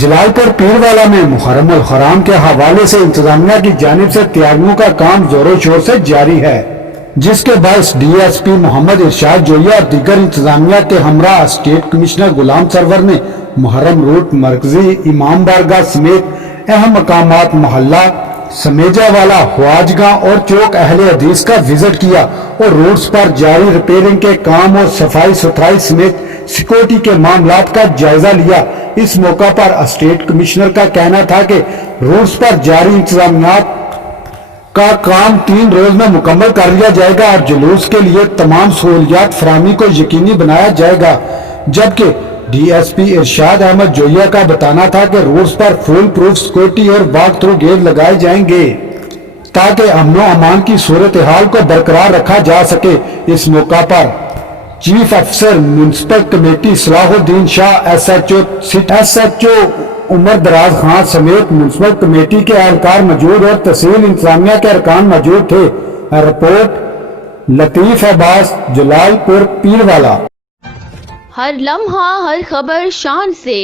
جلال پور پیروالا میں محرم الحرام کے حوالے سے انتظامیہ کی جانب سے تیاریوں کا کام زور و شور سے جاری ہے، جس کے باعث ڈی ایس پی محمد ارشاد جوئیہ اور دیگر انتظامیہ کے ہمراہ اسٹیٹ کمشنر غلام سرور نے محرم روٹ، مرکزی امام بارگاہ سمیت اہم مقامات محلہ سمیجہ والا، خواجگاں اور چوک اہل حدیث کا وزٹ کیا اور روڈز پر جاری ریپیرنگ کے کام اور صفائی ستھرائی سمیت سیکورٹی کے معاملات کا جائزہ لیا۔ اس موقع پر اسٹیٹ کمشنر کا کہنا تھا کہ روڈز پر جاری انتظامات کا کام 3 روز میں مکمل کر لیا جائے گا اور جلوس کے لیے تمام سہولیات فراہمی کو یقینی بنایا جائے گا، جبکہ ڈی ایس پی ارشاد احمد جوئیہ کا بتانا تھا کہ روڈز پر فول پروف سیکورٹی اور واک تھرو گیٹ لگائے جائیں گے تاکہ امن و امان کی صورتحال کو برقرار رکھا جا سکے۔ اس موقع پر چیف افسر میونسپل کمیٹی صلاح الدین شاہ، ایس ایچ او عمر دراز خان سمیت میونسپل کمیٹی کے اہلکار موجود اور تحصیل انتظامیہ کے ارکان موجود تھے۔ رپورٹ لطیف عباس، جلال پور پیروالا۔ ہر لمحہ ہر خبر شان سے